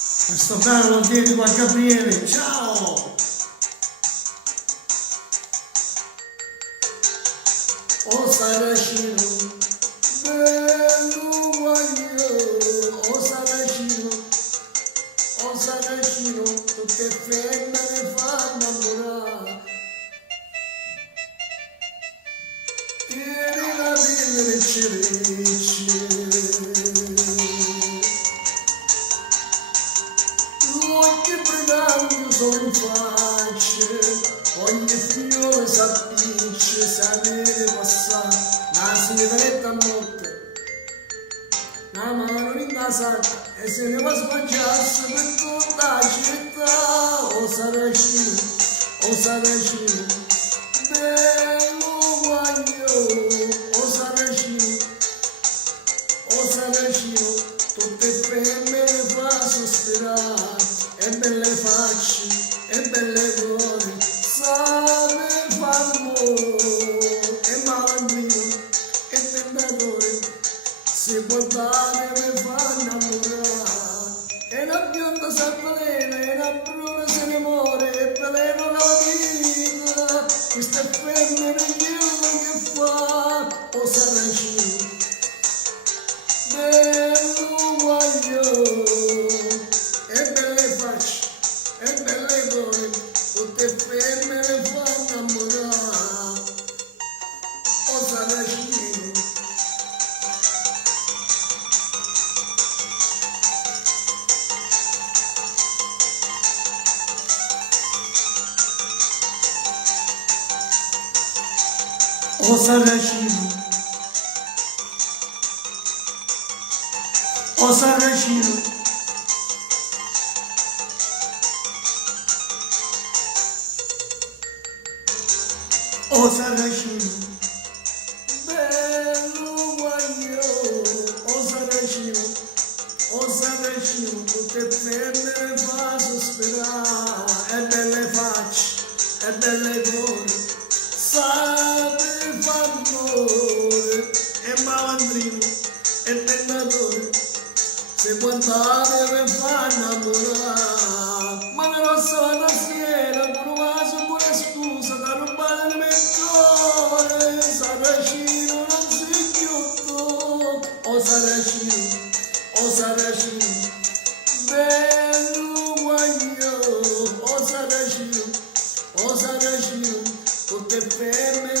Questo brano lo dedico a Gabriele, ciao! O Saracino, bello guaglio, o Saracino, tutte femmine fanno innamorare. Tieni la villa del cerecce, occhi briganti sono in faccia, ogni fiore s'appiccia, sa vede passare, una sigaretta a notte, una mano in la sacca e se ne va a smangiarsi per tutta la città. O Saracino, bello guaglio, o Saracino, tutte femmine fa sospirare, e belle facce, e belle cuore, sape fa amore, e malandrino, e tentatore, si può dare per far innamorare, e la bionda s'avvelena, e la bruna se ne muore, e veleno la vita, queste femmine io che fa, o Saracino, bello guaglio, e belle facce, e belle cuore, tutte femmine fanno innamorare, o Saracino. O Saracino, o Saracino, o Saracino, bello guaglio, o Saracino, tutte femmine fa sospirare, e belle facce, e belle cuore, sape fa amore, e malandrino, e tentatore, se può andare per far innamorare, ma la rossa la tastiera, con un vaso buona scusa, da rubare il mio cuore, Saracino non si chiudo, o Saracino, bello guaglio, o Saracino, tutte ferme